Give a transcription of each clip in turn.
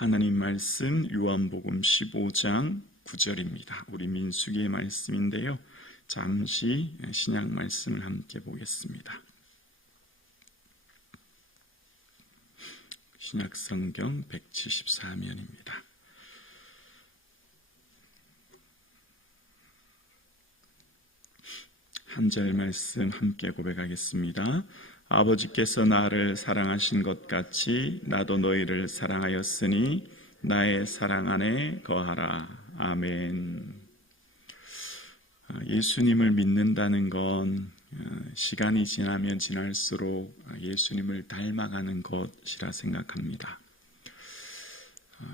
하나님 말씀 요한복음 15장 9절입니다. 우리 민수기의 말씀인데요. 잠시 신약 말씀을 함께 보겠습니다. 신약 성경 174면입니다. 한 절 말씀 함께 고백하겠습니다. 아버지께서 나를 사랑하신 것 같이 나도 너희를 사랑하였으니 나의 사랑 안에 거하라. 아멘. 예수님을 믿는다는 건 시간이 지나면 지날수록 예수님을 닮아가는 것이라 생각합니다.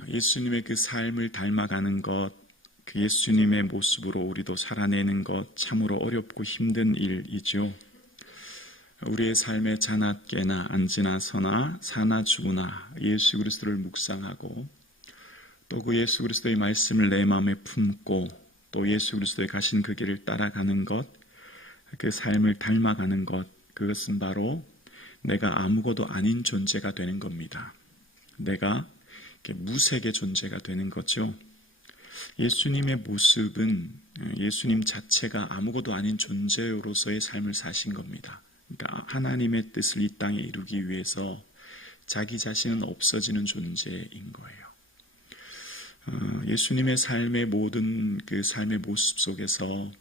예수님의 그 삶을 닮아가는 것, 그 예수님의 모습으로 우리도 살아내는 것 참으로 어렵고 힘든 일이죠. 우리의 삶에 자나깨나 앉으나 서나 사나 죽으나 예수 그리스도를 묵상하고 또 그 예수 그리스도의 말씀을 내 마음에 품고 또 예수 그리스도의 가신 그 길을 따라가는 것, 그 삶을 닮아가는 것, 그것은 바로 내가 아무것도 아닌 존재가 되는 겁니다. 내가 무색의 존재가 되는 거죠. 예수님의 모습은 예수님 자체가 아무것도 아닌 존재로서의 삶을 사신 겁니다. 그러니까 하나님의 뜻을 이 땅에 이루기 위해서 자기 자신은 없어지는 존재인 거예요. 예수님의 삶의 모든 그 삶의 모습 속에서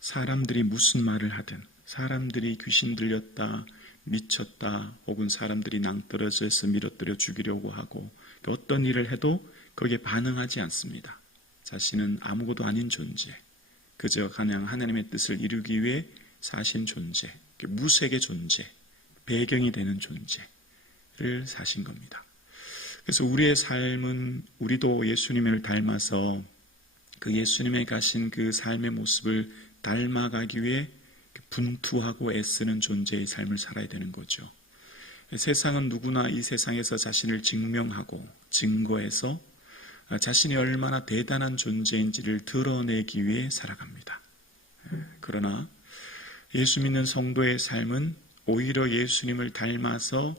사람들이 무슨 말을 하든, 사람들이 귀신 들렸다, 미쳤다, 혹은 사람들이 낭떠러져서 밀어뜨려 죽이려고 하고 어떤 일을 해도 거기에 반응하지 않습니다. 자신은 아무것도 아닌 존재, 그저 그냥 하나님의 뜻을 이루기 위해 사신 존재, 무색의 존재, 배경이 되는 존재를 사신 겁니다. 그래서 우리의 삶은 우리도 예수님을 닮아서 그 예수님의 가신 그 삶의 모습을 닮아가기 위해 분투하고 애쓰는 존재의 삶을 살아야 되는 거죠. 세상은 누구나 이 세상에서 자신을 증명하고 증거해서 자신이 얼마나 대단한 존재인지를 드러내기 위해 살아갑니다. 그러나 예수 믿는 성도의 삶은 오히려 예수님을 닮아서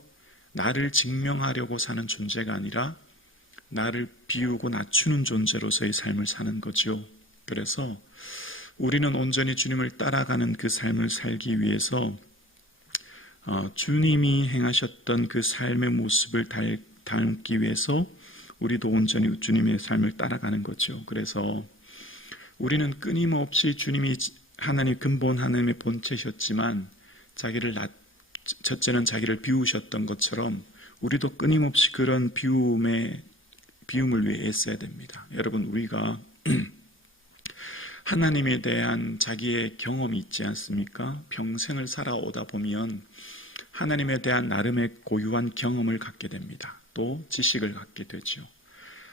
나를 증명하려고 사는 존재가 아니라 나를 비우고 낮추는 존재로서의 삶을 사는 거죠. 그래서 우리는 온전히 주님을 따라가는 그 삶을 살기 위해서 주님이 행하셨던 그 삶의 모습을 닮기 위해서 우리도 온전히 주님의 삶을 따라가는 거죠. 그래서 우리는 끊임없이 주님이 하나님 근본 하나님의 본체셨지만 첫째는 자기를 비우셨던 것처럼 우리도 끊임없이 그런 비움을 위해 애써야 됩니다. 여러분, 우리가 하나님에 대한 자기의 경험이 있지 않습니까? 평생을 살아오다 보면 하나님에 대한 나름의 고유한 경험을 갖게 됩니다. 또 지식을 갖게 되죠.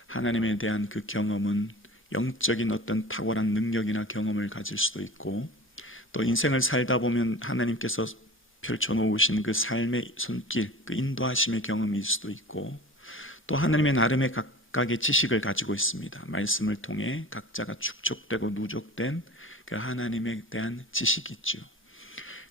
하나님에 대한 그 경험은 영적인 어떤 탁월한 능력이나 경험을 가질 수도 있고 또 인생을 살다 보면 하나님께서 펼쳐놓으신 그 삶의 손길, 그 인도하심의 경험일 수도 있고 또 하나님의 나름의 각각의 지식을 가지고 있습니다. 말씀을 통해 각자가 축적되고 누적된 그 하나님에 대한 지식이 있죠.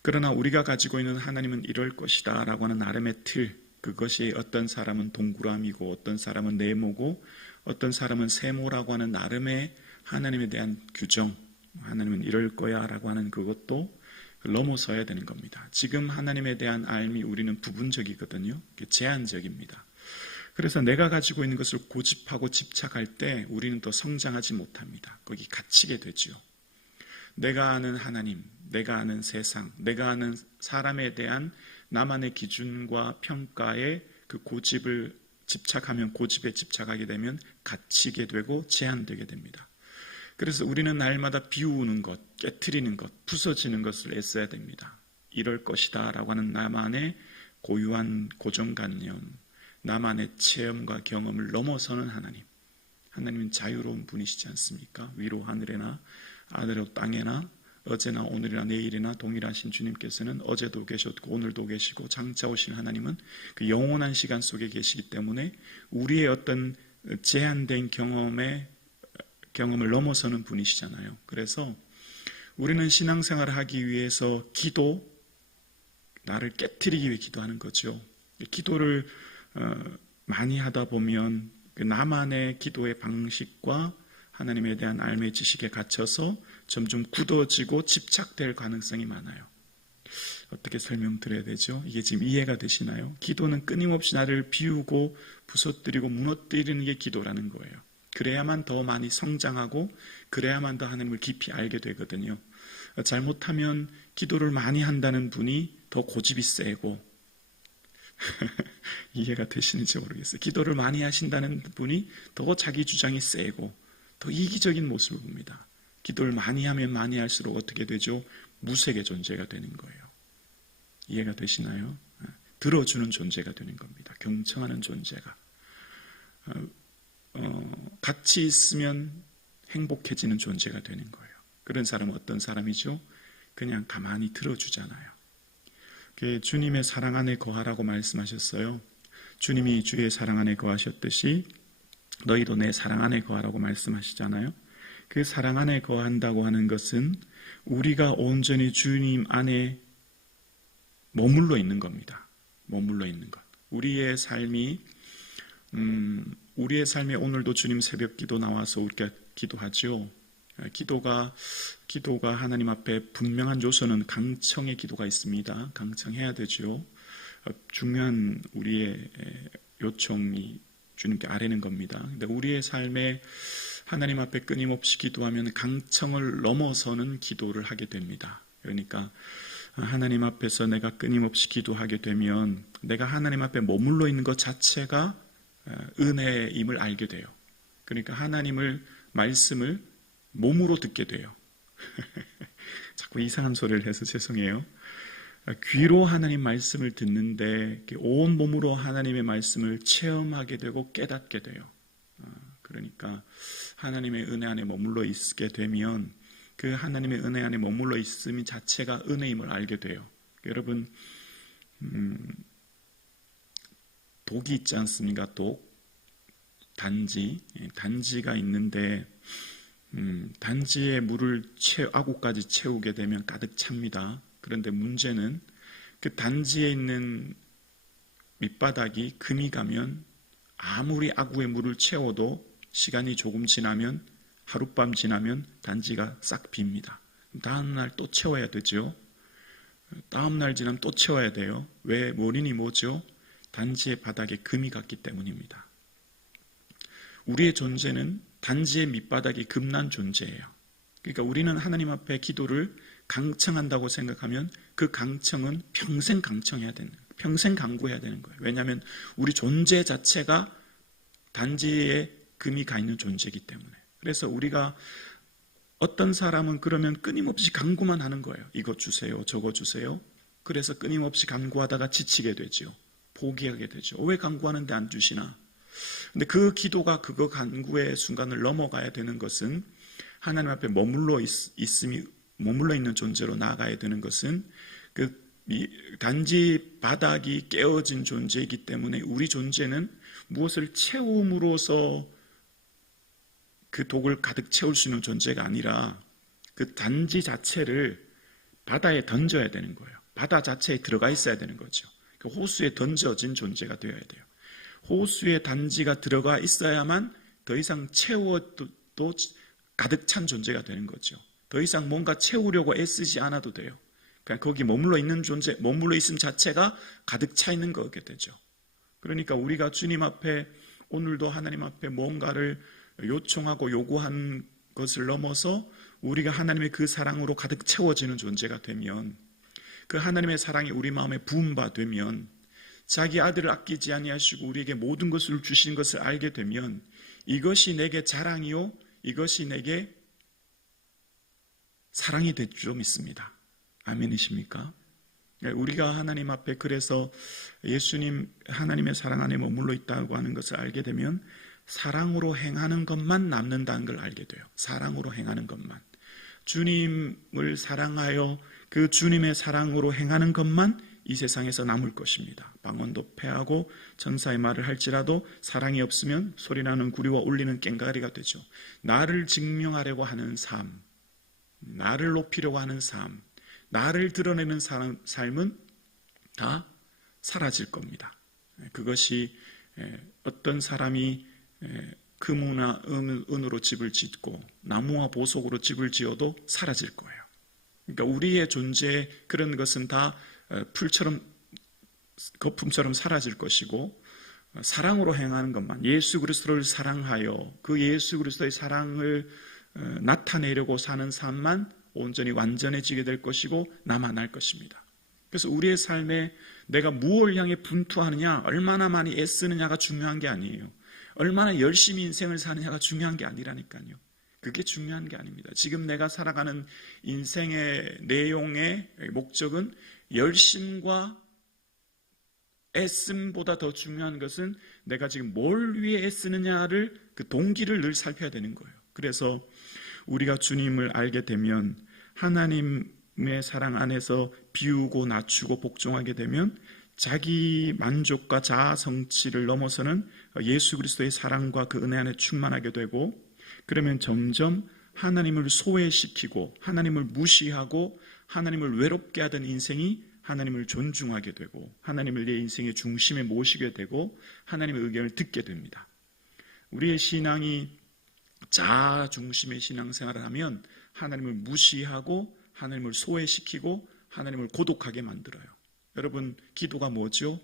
그러나 우리가 가지고 있는 하나님은 이럴 것이다 라고 하는 나름의 틀, 그것이 어떤 사람은 동그라미고 어떤 사람은 네모고 어떤 사람은 세모라고 하는 나름의 하나님에 대한 규정, 하나님은 이럴 거야 라고 하는 그것도 넘어서야 되는 겁니다. 지금 하나님에 대한 알미 우리는 부분적이거든요. 제한적입니다. 그래서 내가 가지고 있는 것을 고집하고 집착할 때 우리는 더 성장하지 못합니다. 거기 갇히게 되죠. 내가 아는 하나님, 내가 아는 세상, 내가 아는 사람에 대한 나만의 기준과 평가에 그 고집을 집착하면 고집에 집착하게 되면 갇히게 되고 제한되게 됩니다. 그래서 우리는 날마다 비우는 것, 깨트리는 것, 부서지는 것을 애써야 됩니다. 이럴 것이다 라고 하는 나만의 고유한 고정관념, 나만의 체험과 경험을 넘어서는 하나님. 하나님은 자유로운 분이시지 않습니까? 위로 하늘에나 아래로 땅에나 어제나 오늘이나 내일이나 동일하신 주님께서는 어제도 계셨고 오늘도 계시고 장차 오실 하나님은 그 영원한 시간 속에 계시기 때문에 우리의 어떤 제한된 경험을 넘어서는 분이시잖아요. 그래서 우리는 신앙생활을 하기 위해서 나를 깨트리기 위해 기도하는 거죠. 기도를 많이 하다 보면 그 나만의 기도의 방식과 하나님에 대한 알매 지식에 갇혀서 점점 굳어지고 집착될 가능성이 많아요. 어떻게 설명드려야 되죠? 이게 지금 이해가 되시나요? 기도는 끊임없이 나를 비우고 부서뜨리고 무너뜨리는 게 기도라는 거예요. 그래야만 더 많이 성장하고 그래야만 더 하나님을 깊이 알게 되거든요. 잘못하면 기도를 많이 한다는 분이 더 고집이 세고 이해가 되시는지 모르겠어요. 기도를 많이 하신다는 분이 더 자기 주장이 세고 더 이기적인 모습을 봅니다. 기도를 많이 하면 많이 할수록 어떻게 되죠? 무색의 존재가 되는 거예요. 이해가 되시나요? 들어주는 존재가 되는 겁니다. 경청하는 존재가. 같이 있으면 행복해지는 존재가 되는 거예요. 그런 사람은 어떤 사람이죠? 그냥 가만히 들어주잖아요. 주님의 사랑 안에 거하라고 말씀하셨어요. 주님이 주의 사랑 안에 거하셨듯이 너희도 내 사랑 안에 거하라고 말씀하시잖아요. 그 사랑 안에 거한다고 하는 것은 우리가 온전히 주님 안에 머물러 있는 겁니다. 머물러 있는 것. 우리의 삶에 오늘도 주님 새벽 기도 나와서 우리가 기도하죠. 기도가 하나님 앞에 분명한 요소는 강청의 기도가 있습니다. 강청해야 되죠. 중요한 우리의 요청이 주님께 아뢰는 겁니다. 근데 우리의 삶에 하나님 앞에 끊임없이 기도하면 강청을 넘어서는 기도를 하게 됩니다. 그러니까 하나님 앞에서 내가 끊임없이 기도하게 되면 내가 하나님 앞에 머물러 있는 것 자체가 은혜임을 알게 돼요. 그러니까 하나님을 말씀을 몸으로 듣게 돼요. 자꾸 이상한 소리를 해서 죄송해요. 귀로 하나님 말씀을 듣는데 온 몸으로 하나님의 말씀을 체험하게 되고 깨닫게 돼요. 그러니까 하나님의 은혜 안에 머물러 있게 되면 그 하나님의 은혜 안에 머물러 있음이 자체가 은혜임을 알게 돼요. 여러분 독이 있지 않습니까? 단지가 있는데 단지에 물을 아구까지 채우게 되면 가득 찹니다. 그런데 문제는 그 단지에 있는 밑바닥이 금이 가면 아무리 아구에 물을 채워도 시간이 조금 지나면 하룻밤 지나면 단지가 싹 빕니다. 다음날 또 채워야 되죠. 다음날 지나면 또 채워야 돼요. 왜? 원인이 뭐죠? 단지의 바닥에 금이 갔기 때문입니다. 우리의 존재는 단지의 밑바닥이 금난 존재예요. 그러니까 우리는 하나님 앞에 기도를 강청한다고 생각하면 그 강청은 평생 강청해야 되는 거예요. 평생 강구해야 되는 거예요. 왜냐하면 우리 존재 자체가 단지에 금이 가 있는 존재이기 때문에. 그래서 우리가 어떤 사람은 그러면 끊임없이 간구만 하는 거예요. 이것 주세요, 저거 주세요. 그래서 끊임없이 간구하다가 지치게 되죠. 포기하게 되죠. 왜 간구하는데 안 주시나? 근데 그 기도가 그거 간구의 순간을 넘어가야 되는 것은 하나님 앞에 머물러 있는 존재로 나아가야 되는 것은 그 단지 바닥이 깨어진 존재이기 때문에 우리 존재는 무엇을 채움으로써 그 독을 가득 채울 수 있는 존재가 아니라 그 단지 자체를 바다에 던져야 되는 거예요. 바다 자체에 들어가 있어야 되는 거죠. 그 호수에 던져진 존재가 되어야 돼요. 호수에 단지가 들어가 있어야만 더 이상 채워도 가득 찬 존재가 되는 거죠. 더 이상 뭔가 채우려고 애쓰지 않아도 돼요. 그냥 거기 머물러 있는 존재, 머물러 있음 자체가 가득 차 있는 거게 되죠. 그러니까 우리가 주님 앞에 오늘도 하나님 앞에 뭔가를 요청하고 요구한 것을 넘어서 우리가 하나님의 그 사랑으로 가득 채워지는 존재가 되면 그 하나님의 사랑이 우리 마음에 부은 바 되면 자기 아들을 아끼지 아니하시고 우리에게 모든 것을 주신 것을 알게 되면 이것이 내게 자랑이요 이것이 내게 사랑이 될 줄 믿습니다. 아멘이십니까? 우리가 하나님 앞에 그래서 예수님 하나님의 사랑 안에 머물러 있다고 하는 것을 알게 되면 사랑으로 행하는 것만 남는다는 걸 알게 돼요. 사랑으로 행하는 것만. 주님을 사랑하여 그 주님의 사랑으로 행하는 것만 이 세상에서 남을 것입니다. 방언도 패하고 천사의 말을 할지라도 사랑이 없으면 소리나는 구리와 울리는 꽹과리가 되죠. 나를 증명하려고 하는 삶, 나를 높이려고 하는 삶, 나를 드러내는 삶은 다 사라질 겁니다. 그것이 어떤 사람이 금이나 은으로 집을 짓고 나무와 보석으로 집을 지어도 사라질 거예요. 그러니까 우리의 존재 그런 것은 다 풀처럼 거품처럼 사라질 것이고 사랑으로 행하는 것만, 예수 그리스도를 사랑하여 그 예수 그리스도의 사랑을 나타내려고 사는 삶만 온전히 완전해지게 될 것이고 남아날 것입니다. 그래서 우리의 삶에 내가 무엇을 향해 분투하느냐, 얼마나 많이 애쓰느냐가 중요한 게 아니에요. 얼마나 열심히 인생을 사느냐가 중요한 게 아니라니까요. 그게 중요한 게 아닙니다. 지금 내가 살아가는 인생의 내용의 목적은 열심과 애씀보다 더 중요한 것은 내가 지금 뭘 위해 애쓰느냐를 그 동기를 늘 살펴야 되는 거예요. 그래서 우리가 주님을 알게 되면 하나님의 사랑 안에서 비우고 낮추고 복종하게 되면 자기 만족과 자아 성취를 넘어서는 예수 그리스도의 사랑과 그 은혜 안에 충만하게 되고, 그러면 점점 하나님을 소외시키고 하나님을 무시하고 하나님을 외롭게 하던 인생이 하나님을 존중하게 되고 하나님을 내 인생의 중심에 모시게 되고 하나님의 의견을 듣게 됩니다. 우리의 신앙이 자아 중심의 신앙생활을 하면 하나님을 무시하고 하나님을 소외시키고 하나님을 고독하게 만들어요. 여러분, 기도가 뭐죠?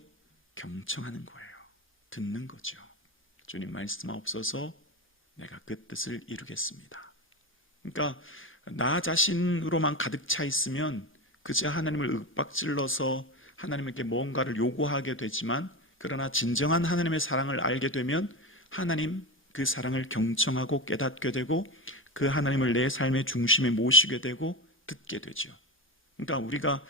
경청하는 거예요. 듣는 거죠. 주님 말씀하옵소서, 내가 그 뜻을 이루겠습니다. 그러니까 나 자신으로만 가득 차 있으면 그저 하나님을 윽박질러서 하나님께 뭔가를 요구하게 되지만, 그러나 진정한 하나님의 사랑을 알게 되면 하나님 그 사랑을 경청하고 깨닫게 되고 그 하나님을 내 삶의 중심에 모시게 되고 듣게 되죠. 그러니까 우리가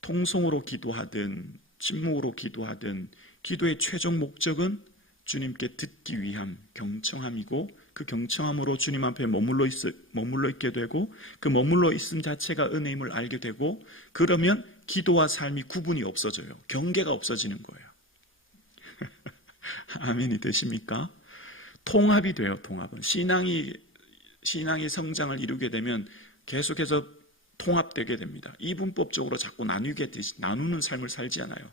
통성으로 기도하든 침묵으로 기도하든 기도의 최종 목적은 주님께 듣기 위함, 경청함이고, 그 경청함으로 주님 앞에 머물러 있게 되고 그 머물러 있음 자체가 은혜임을 알게 되고, 그러면 기도와 삶이 구분이 없어져요. 경계가 없어지는 거예요. 아멘이 되십니까? 통합이 돼요. 통합은 신앙이 성장을 이루게 되면 계속해서 통합되게 됩니다. 이분법적으로 자꾸 나누는 삶을 살지 않아요.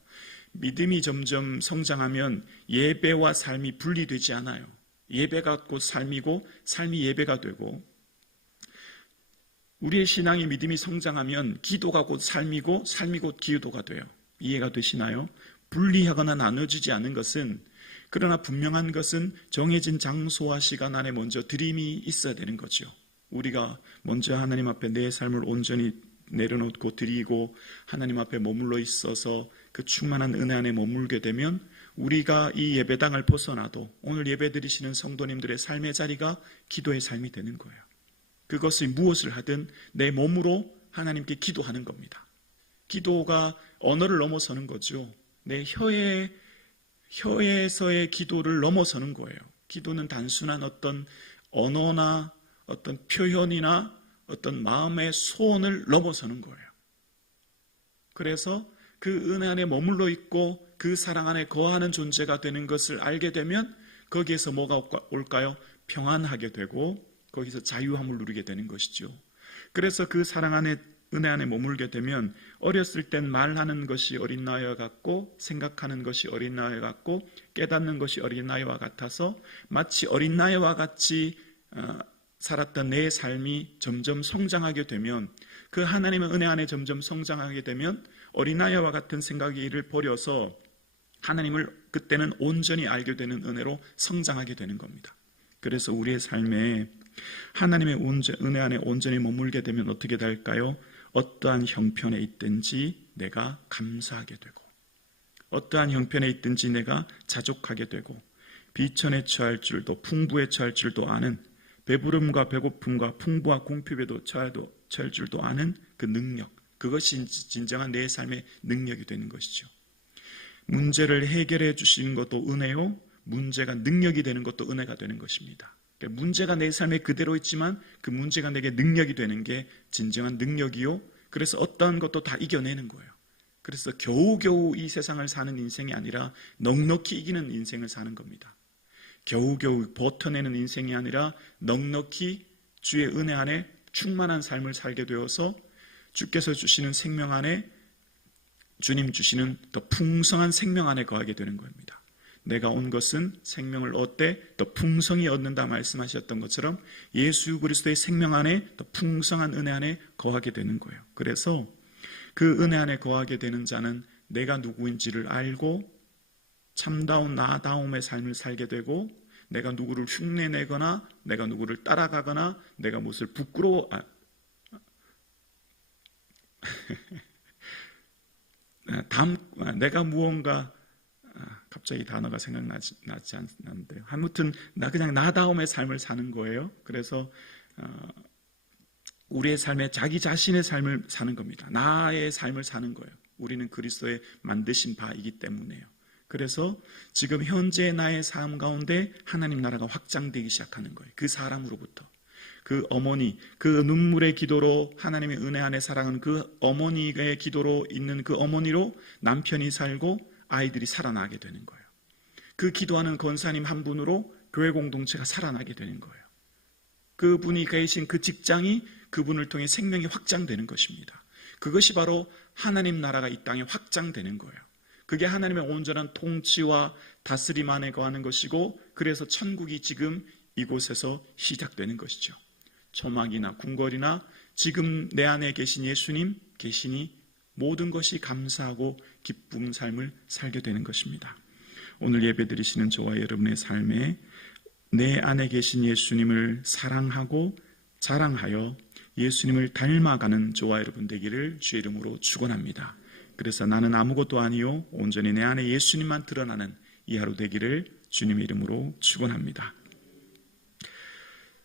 믿음이 점점 성장하면 예배와 삶이 분리되지 않아요. 예배가 곧 삶이고 삶이 예배가 되고, 우리의 신앙이 믿음이 성장하면 기도가 곧 삶이고 삶이 곧 기도가 돼요. 이해가 되시나요? 분리하거나 나눠지지 않은 것은, 그러나 분명한 것은 정해진 장소와 시간 안에 먼저 드림이 있어야 되는 거죠. 우리가 먼저 하나님 앞에 내 삶을 온전히 내려놓고 드리고 하나님 앞에 머물러 있어서 그 충만한 은혜 안에 머물게 되면 우리가 이 예배당을 벗어나도 오늘 예배 드리시는 성도님들의 삶의 자리가 기도의 삶이 되는 거예요. 그것이 무엇을 하든 내 몸으로 하나님께 기도하는 겁니다. 기도가 언어를 넘어서는 거죠. 내 혀에서의 기도를 넘어서는 거예요. 기도는 단순한 어떤 언어나 어떤 표현이나 어떤 마음의 소원을 넘어서는 거예요. 그래서 그 은혜 안에 머물러 있고 그 사랑 안에 거하는 존재가 되는 것을 알게 되면 거기에서 뭐가 올까요? 평안하게 되고 거기서 자유함을 누리게 되는 것이죠. 그래서 그 사랑 안에, 은혜 안에 머물게 되면 어렸을 땐 말하는 것이 어린아이와 같고 생각하는 것이 어린아이와 같고 깨닫는 것이 어린아이와 같아서 마치 어린아이와 같이 살았던 내 삶이 점점 성장하게 되면, 그 하나님의 은혜 안에 점점 성장하게 되면 어린아이와 같은 생각을 버려서 하나님을 그때는 온전히 알게 되는 은혜로 성장하게 되는 겁니다. 그래서 우리의 삶에 하나님의 은혜 안에 온전히 머물게 되면 어떻게 될까요? 어떠한 형편에 있든지 내가 감사하게 되고, 어떠한 형편에 있든지 내가 자족하게 되고, 비천에 처할 줄도 풍부에 처할 줄도 아는, 배부름과 배고픔과 풍부와 궁핍에도 처할 줄도 아는 그 능력, 그것이 진정한 내 삶의 능력이 되는 것이죠. 문제를 해결해 주시는 것도 은혜요, 문제가 능력이 되는 것도 은혜가 되는 것입니다. 그러니까 문제가 내 삶에 그대로 있지만 그 문제가 내게 능력이 되는 게 진정한 능력이요, 그래서 어떠한 것도 다 이겨내는 거예요. 그래서 겨우겨우 이 세상을 사는 인생이 아니라 넉넉히 이기는 인생을 사는 겁니다. 겨우겨우 버텨내는 인생이 아니라 넉넉히 주의 은혜 안에 충만한 삶을 살게 되어서 주께서 주시는 생명 안에, 주님 주시는 더 풍성한 생명 안에 거하게 되는 겁니다. 내가 온 것은 생명을 얻되 더 풍성히 얻는다 말씀하셨던 것처럼 예수 그리스도의 생명 안에 더 풍성한 은혜 안에 거하게 되는 거예요. 그래서 그 은혜 안에 거하게 되는 자는 내가 누구인지를 알고 참다운 나다움의 삶을 살게 되고, 내가 누구를 흉내내거나 내가 누구를 따라가거나 내가 무엇을 내가 무언가 갑자기 단어가 생각나지 않는데요. 아무튼 그냥 나다움의 삶을 사는 거예요. 그래서 우리의 삶에 자기 자신의 삶을 사는 겁니다. 나의 삶을 사는 거예요. 우리는 그리스도의 만드신 바이기 때문에요. 그래서 지금 현재 나의 삶 가운데 하나님 나라가 확장되기 시작하는 거예요. 그 사람으로부터. 그 어머니, 그 눈물의 기도로 하나님의 은혜 안에 사랑하는 그 어머니의 기도로 있는 그 어머니로 남편이 살고 아이들이 살아나게 되는 거예요. 그 기도하는 권사님 한 분으로 교회 공동체가 살아나게 되는 거예요. 그분이 계신 그 직장이 그분을 통해 생명이 확장되는 것입니다. 그것이 바로 하나님 나라가 이 땅에 확장되는 거예요. 그게 하나님의 온전한 통치와 다스림 안에 거하는 것이고, 그래서 천국이 지금 이곳에서 시작되는 것이죠. 초막이나 궁궐이나 지금 내 안에 계신 예수님 계시니 모든 것이 감사하고 기쁜 삶을 살게 되는 것입니다. 오늘 예배드리시는 저와 여러분의 삶에 내 안에 계신 예수님을 사랑하고 자랑하여 예수님을 닮아가는 저와 여러분 되기를 주의 이름으로 축원합니다. 그래서 나는 아무것도 아니요 온전히 내 안에 예수님만 드러나는 이 하루 되기를 주님의 이름으로 축원합니다.